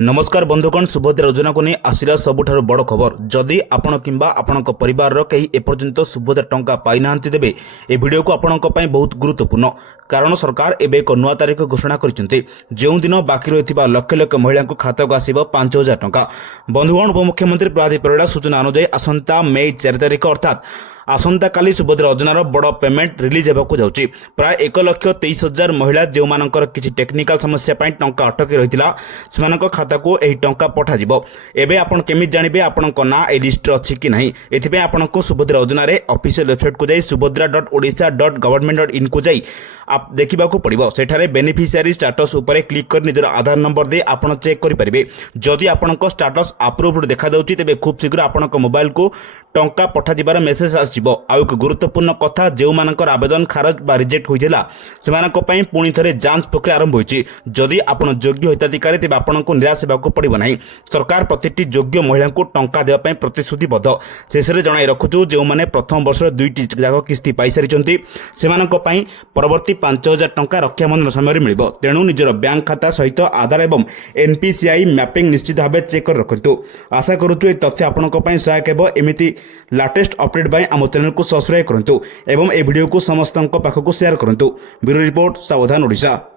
नमस्कार बंधुगण सुभद्रा योजना को नहीं आसिला सबुठारु बड़ खबर जदि आपण किंबा आपणक परिवार कहीं एपर्यंत सुभद्रा टंका पाई नांती देबे ए वीडियो को आपणक पई बहुत गुरुत्वपूर्ण कारण सरकार एबे एक नुआ तारीख घोषणा करछन्ते जेउ दिन बाकी रहिथिबा लक्ष लक्ष महिला को खाता को आसीबो 5000 टंका। बंधुगण उपमुख्यमंत्री प्रदीप परिड़ा सूचना अनुसार आसंता मई 4 तारीख अर्थात आसंता काली सुभद्रा योजनार बड़ पेमेंट रिलीज होगा जाऊँगी। प्राय 1,23,000 महिला जो मानकर किसी टेक्निकल समस्या पाई टंका अटकी रही खाता को यही टंका पठाଯିबो। एबे आपण केमिति जानिबे आपणक ना ए लिस्ट अच्छी कि नहीं एथिबे आपणको सुभद्रा योजना रे ऑफिशियल वेबसाइट को जाई subhadra.odisha.government.in को जाई आप देखिबा को पड़िबो। सेठारे बेनिफिशियरी स्टेटस ऊपर क्लिक कर निजर आधार नंबर दे आपण चेक करि परिबे। जदि आपणक स्टेटस अप्रूव्ड देखा दउची तेबे खूब शीघ्र आपणक मोबाइल को टंका पठाजिबार मेसेज आसिबो। आउ एक गुरुत्वपूर्ण कथा जो मानकर आवेदन खारज बा रिजेक्ट होइथिला सेमानक पई पुणी थरे जांच प्रक्रिया आरंभ होइछि। जदि आपण योग्य हिताधिकारी तेबे आपणको निराश हेबाको पड़िबो नाही। सरकार प्रतिटी योग्य महिला को टंका देवा पई प्रतिश्रुतिबद्ध। शेषरे जणाई रखुछु जो माने प्रथम वर्ष दुईटी जाक किस्ती पाई सारिचंती सेमानक पई परवर्ती 5000 टंका रक्षाबंधन समय मिलिबो। तेणु निजर बैंक खाता सहित आधार एवं एनपीसीआई मैपिंग निश्चित भाव चेक कर रखंतु। आशा करूछु ए तथ्य आपणक पई सहायक हेबो। एमिति लेटेस्ट अपडेट बाय आम चैनल को सब्सक्राइब करंतु एवं ए वीडियो को समस्तଙ୍କ पाखକୁ शेयर करंतु। ब्यूरो रिपोर्ट सावधान ओडिशा।